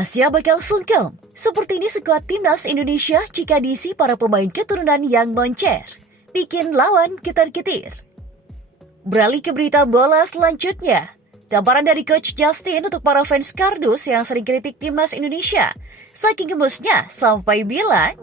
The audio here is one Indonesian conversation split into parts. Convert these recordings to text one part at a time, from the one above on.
Asia bakal sungkem. Seperti ini skuad timnas Indonesia jika diisi para pemain keturunan yang moncer. Bikin lawan ketar-ketir. Beralih ke berita bola selanjutnya. Gambaran dari Coach Justin untuk para fans kardus yang sering kritik timnas Indonesia. Saking gemusnya sampai bilang,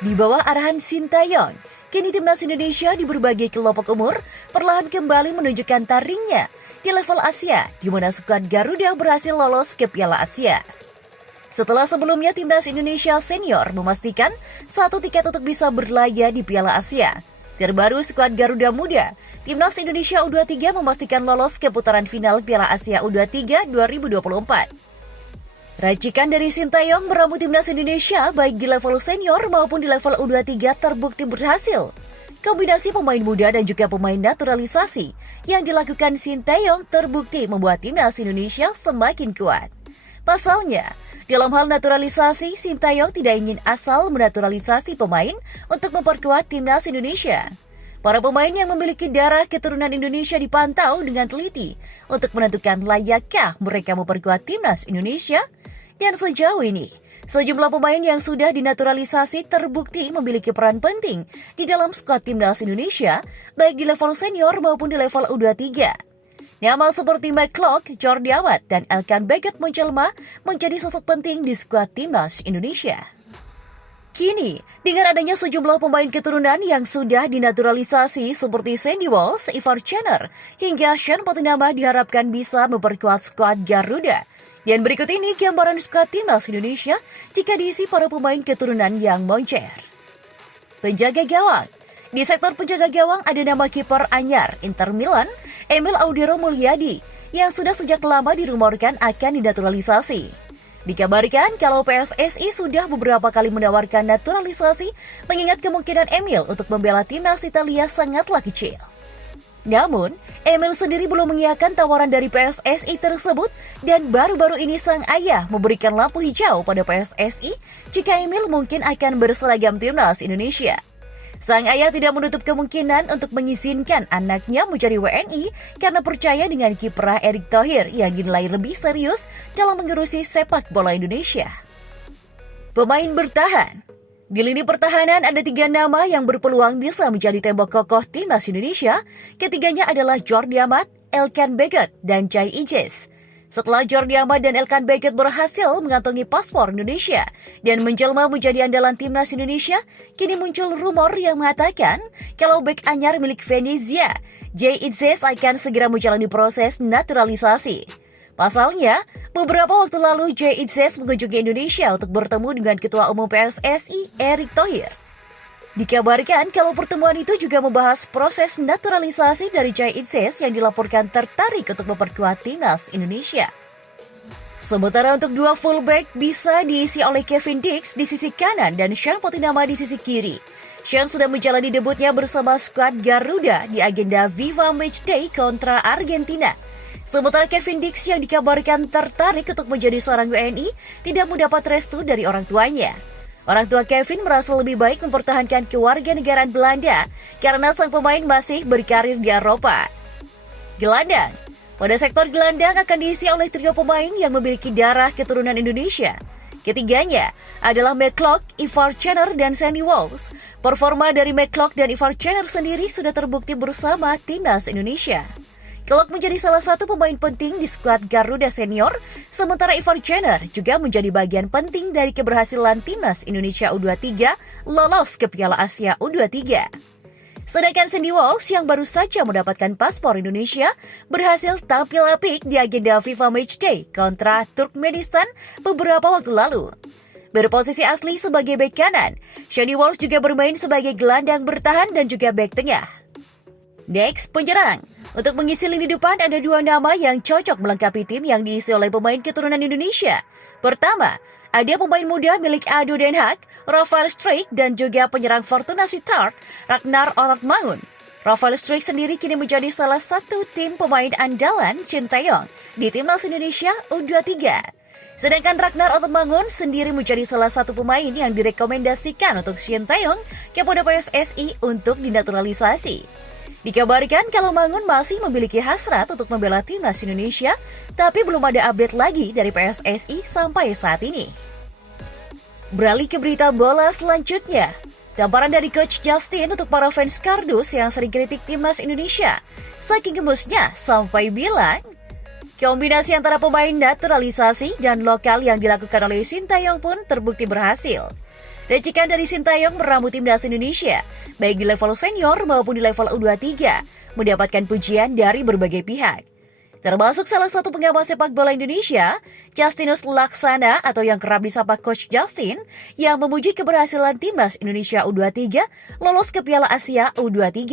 di bawah arahan Sintayong, kini timnas Indonesia di berbagai kelompok umur perlahan kembali menunjukkan taringnya di level Asia, di mana skuad Garuda berhasil lolos ke Piala Asia. Setelah sebelumnya timnas Indonesia senior memastikan satu tiket untuk bisa berlaga di Piala Asia. Terbaru skuad Garuda Muda, timnas Indonesia U23 memastikan lolos ke putaran final Piala Asia U23 2024. Racikan dari Sintayong meramu timnas Indonesia baik di level senior maupun di level U23 terbukti berhasil. Kombinasi pemain muda dan juga pemain naturalisasi yang dilakukan Sintayong terbukti membuat timnas Indonesia semakin kuat. Pasalnya, dalam hal naturalisasi, Sintayong tidak ingin asal menaturalisasi pemain untuk memperkuat timnas Indonesia. Para pemain yang memiliki darah keturunan Indonesia dipantau dengan teliti untuk menentukan layakkah mereka memperkuat timnas Indonesia. Dan sejauh ini, sejumlah pemain yang sudah dinaturalisasi terbukti memiliki peran penting di dalam skuad timnas Indonesia, baik di level senior maupun di level U23. Nama seperti McClough, Jordi Amat, dan Elkan Baggett menjelma menjadi sosok penting di skuad timnas Indonesia. Kini, dengan adanya sejumlah pemain keturunan yang sudah dinaturalisasi seperti Sandy Walsh, Ivar Chener, hingga Sean Potinama diharapkan bisa memperkuat skuad Garuda. Dan berikut ini gambaran skuad timnas Indonesia jika diisi para pemain keturunan yang moncer. Penjaga gawang. Di sektor penjaga gawang ada nama kiper anyar Inter Milan, Emil Audero Mulyadi, yang sudah sejak lama dirumorkan akan dinaturalisasi. Dikabarkan kalau PSSI sudah beberapa kali menawarkan naturalisasi, mengingat kemungkinan Emil untuk membela timnas Italia sangatlah kecil. Namun, Emil sendiri belum mengiyakan tawaran dari PSSI tersebut dan baru-baru ini sang ayah memberikan lampu hijau pada PSSI jika Emil mungkin akan berseragam timnas Indonesia. Sang ayah tidak menutup kemungkinan untuk mengizinkan anaknya menjadi WNI karena percaya dengan kiprah Erick Thohir yang dinilai lebih serius dalam mengurusi sepak bola Indonesia. Pemain bertahan. Di lini pertahanan ada 3 nama yang berpeluang bisa menjadi tembok kokoh timnas Indonesia. Ketiganya adalah Jordi Amat, Elkan Baggett, dan Jai Ijes. Setelah Jordi Amat dan Elkan Baggett berhasil mengantongi paspor Indonesia dan menjelma menjadi andalan timnas Indonesia, kini muncul rumor yang mengatakan kalau bek anyar milik Venezia, Jai Ijes akan segera menjalani proses naturalisasi. Pasalnya, beberapa waktu lalu Jai Ijes mengunjungi Indonesia untuk bertemu dengan Ketua Umum PSSI, Erick Thohir. Dikabarkan kalau pertemuan itu juga membahas proses naturalisasi dari Jai Ijes yang dilaporkan tertarik untuk memperkuat timnas Indonesia. Sementara untuk 2 fullback bisa diisi oleh Kevin Dix di sisi kanan dan Sean Potinama di sisi kiri. Sean sudah menjalani debutnya bersama skuad Garuda di agenda Viva Matchday kontra Argentina. Sementara Kevin Dix yang dikabarkan tertarik untuk menjadi seorang WNI tidak mendapat restu dari orang tuanya. Orang tua Kevin merasa lebih baik mempertahankan kewarganegaraan Belanda karena sang pemain masih berkarir di Eropa. Gelandang. Pada sektor gelandang akan diisi oleh trio pemain yang memiliki darah keturunan Indonesia. Ketiganya adalah McClough, Ivar Chener, dan Sandy Walsh. Performa dari McClough dan Ivar Chener sendiri sudah terbukti bersama timnas Indonesia. Klok menjadi salah satu pemain penting di skuad Garuda Senior, sementara Ivar Chener juga menjadi bagian penting dari keberhasilan timnas Indonesia U23 lolos ke Piala Asia U23. Sedangkan Sandy Walsh yang baru saja mendapatkan paspor Indonesia berhasil tampil apik di agenda FIFA Matchday kontra Turkmenistan beberapa waktu lalu. Berposisi asli sebagai bek kanan, Sandy Walsh juga bermain sebagai gelandang bertahan dan juga bek tengah. Next, penyerang. Untuk mengisi lini depan ada 2 nama yang cocok melengkapi tim yang diisi oleh pemain keturunan Indonesia. Pertama, ada pemain muda milik ADO Den Haag, Rafael Struijk, dan juga penyerang Fortuna Sittard, Ragnar Ortmangun. Rafael Struijk sendiri kini menjadi salah satu tim pemain andalan Sintayong di timnas Indonesia U23. Sedangkan Ragnar Ottmangun sendiri menjadi salah satu pemain yang direkomendasikan untuk Shin Tae-yong kepada PSSI untuk dinaturalisasi. Dikabarkan kalau Mangun masih memiliki hasrat untuk membela timnas Indonesia, tapi belum ada update lagi dari PSSI sampai saat ini. Beralih ke berita bola selanjutnya. Tamparan dari Coach Justin untuk para fans kardus yang sering kritik timnas Indonesia. Saking gemusnya sampai bilang, kombinasi antara pemain naturalisasi dan lokal yang dilakukan oleh Shin Tae-yong pun terbukti berhasil. Racikan dari Shin Tae-yong meramu timnas Indonesia, baik di level senior maupun di level U23, mendapatkan pujian dari berbagai pihak. Termasuk salah satu pengamat sepak bola Indonesia, Justinus Laksana atau yang kerap disapa Coach Justin, yang memuji keberhasilan timnas Indonesia U23 lolos ke Piala Asia U23.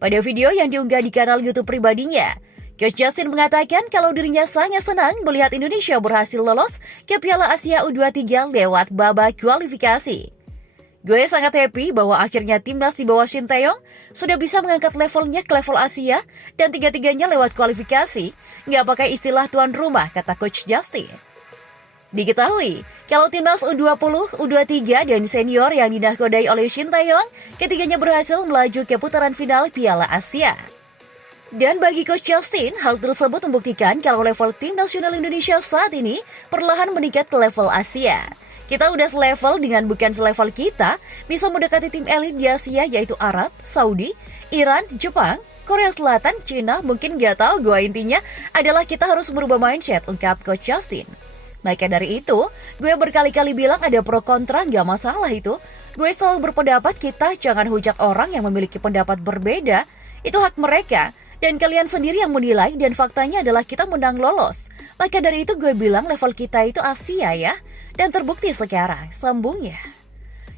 Pada video yang diunggah di kanal YouTube pribadinya, Coach Justin mengatakan kalau dirinya sangat senang melihat Indonesia berhasil lolos ke Piala Asia U23 lewat babak kualifikasi. Gue sangat happy bahwa akhirnya timnas di bawah Shin Tae-yong sudah bisa mengangkat levelnya ke level Asia dan tiga-tiganya lewat kualifikasi, nggak pakai istilah tuan rumah, kata Coach Justin. Diketahui, kalau timnas U20, U23, dan senior yang dinahkodai oleh Shin Tae-yong, ketiganya berhasil melaju ke putaran final Piala Asia. Dan bagi Coach Justin, hal tersebut membuktikan kalau level tim nasional Indonesia saat ini perlahan meningkat ke level Asia. Kita udah selevel dengan bukan selevel kita, bisa mendekati tim elit di Asia yaitu Arab, Saudi, Iran, Jepang, Korea Selatan, Cina, mungkin nggak tahu gue intinya adalah kita harus merubah mindset, ungkap Coach Justin. Maka dari itu, gue berkali-kali bilang ada pro kontra, nggak masalah itu. Gue selalu berpendapat kita jangan hujat orang yang memiliki pendapat berbeda, itu hak mereka. Dan kalian sendiri yang menilai dan faktanya adalah kita menang lolos. Maka dari itu gue bilang level kita itu Asia ya. Dan terbukti sekarang, sambungnya.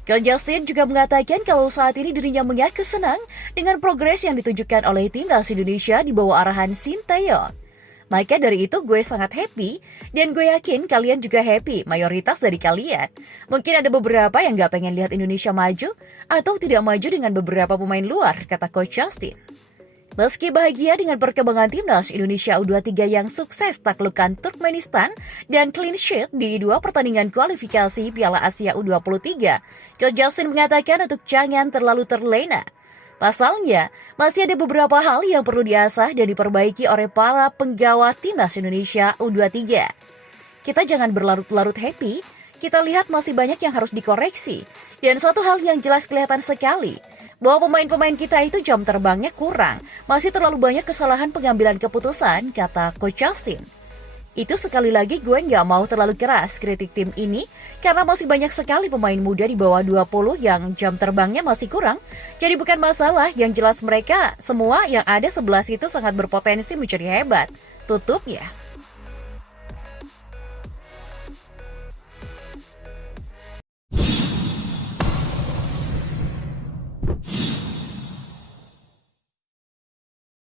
Coach Justin juga mengatakan kalau saat ini dirinya mengaku senang dengan progres yang ditunjukkan oleh timnas Indonesia di bawah arahan Shin Tae-yong. Maka dari itu gue sangat happy dan gue yakin kalian juga happy, mayoritas dari kalian. Mungkin ada beberapa yang gak pengen lihat Indonesia maju atau tidak maju dengan beberapa pemain luar, kata Coach Justin. Meski bahagia dengan perkembangan timnas Indonesia U23 yang sukses taklukkan Turkmenistan dan clean sheet di 2 pertandingan kualifikasi Piala Asia U23, Coach Justin mengatakan untuk jangan terlalu terlena. Pasalnya, masih ada beberapa hal yang perlu diasah dan diperbaiki oleh para penggawa timnas Indonesia U23. Kita jangan berlarut-larut happy, kita lihat masih banyak yang harus dikoreksi. Dan satu hal yang jelas kelihatan sekali, bahwa pemain-pemain kita itu jam terbangnya kurang, masih terlalu banyak kesalahan pengambilan keputusan, kata Coach Justin. Itu sekali lagi gue nggak mau terlalu keras kritik tim ini, karena masih banyak sekali pemain muda di bawah 20 yang jam terbangnya masih kurang, jadi bukan masalah, yang jelas mereka semua yang ada 11 itu sangat berpotensi menjadi hebat, tutupnya.